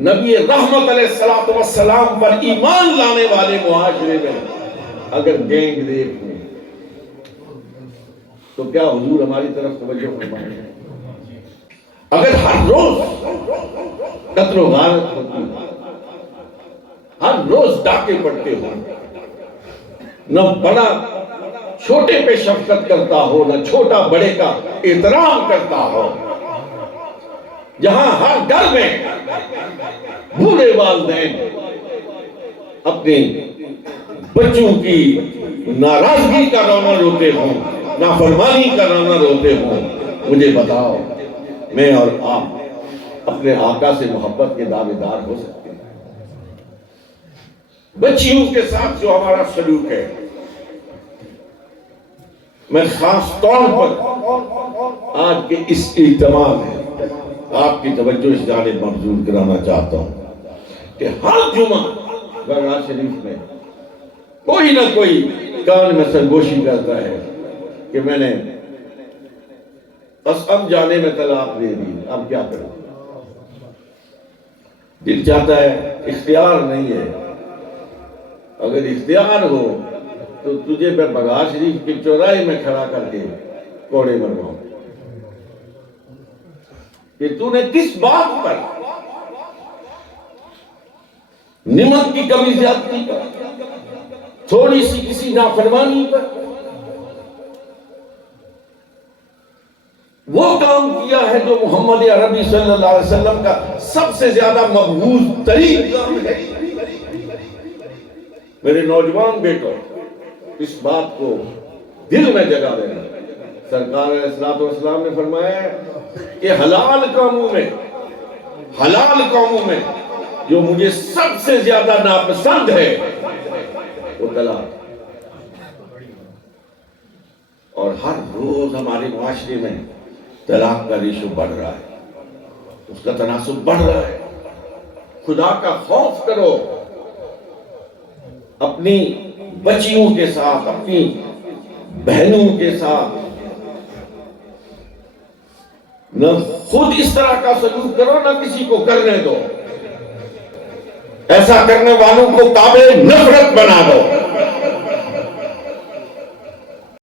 نبی رحمت علیہ السلام پر ایمان لانے والے معاشرے میں اگر گینگ ریپ ہوں تو کیا حضور ہماری طرف توجہ فرمائیں گے؟ اگر ہر روز قتل و غارت ہوتی، ہر روز ڈاکے پڑتے ہو، نہ بڑا چھوٹے پہ شفقت کرتا ہو، نہ چھوٹا بڑے کا احترام کرتا ہو، جہاں ہر گھر میں بوڑھے والدین اپنے بچوں کی ناراضگی کا رونا روتے ہوں، نافرمانی کا رونا روتے ہوں، مجھے بتاؤ میں اور آپ اپنے آقا سے محبت کے دعوے دار ہو سکتے ہیں؟ بچیوں کے ساتھ جو ہمارا سلوک ہے، میں خاص طور پر آج کے اس اجتماع میں آپ کی توجہ اس جانب مبذول کرانا چاہتا ہوں کہ ہر جمعہ درگاہ شریف میں کوئی نہ کوئی کان میں سرگوشی کرتا ہے کہ میں نے بس اب جانے میں طلاق دے دی، اب کیا کروں؟ دل چاہتا ہے، اختیار نہیں ہے۔ اگر اختیار ہو تو تجھے میں بغار شریف کے چوراہے میں کھڑا کر کے کوڑے مرواؤں کہ تو نے کس بات پر، نمک کی کمی زیادتی پر، تھوڑی سی کسی نافرمانی پر وہ کام کیا ہے جو محمد عربی صلی اللہ علیہ وسلم کا سب سے زیادہ مقبول ترین کام ہے۔ میرے نوجوان بیٹوں، اس بات کو دل میں جگہ دینا۔ سرکار علیہ السلام نے فرمایا کہ حلال کاموں میں جو مجھے سب سے زیادہ ناپسند ہے وہ طلاق، اور ہر روز ہمارے معاشرے میں طلاق کا ریشو بڑھ رہا ہے، اس کا تناسب بڑھ رہا ہے۔ خدا کا خوف کرو، اپنی بچیوں کے ساتھ، اپنی بہنوں کے ساتھ نہ خود اس طرح کا سلوک کرو، نہ کسی کو کرنے دو۔ ایسا کرنے والوں کو تابع نفرت بنا دو۔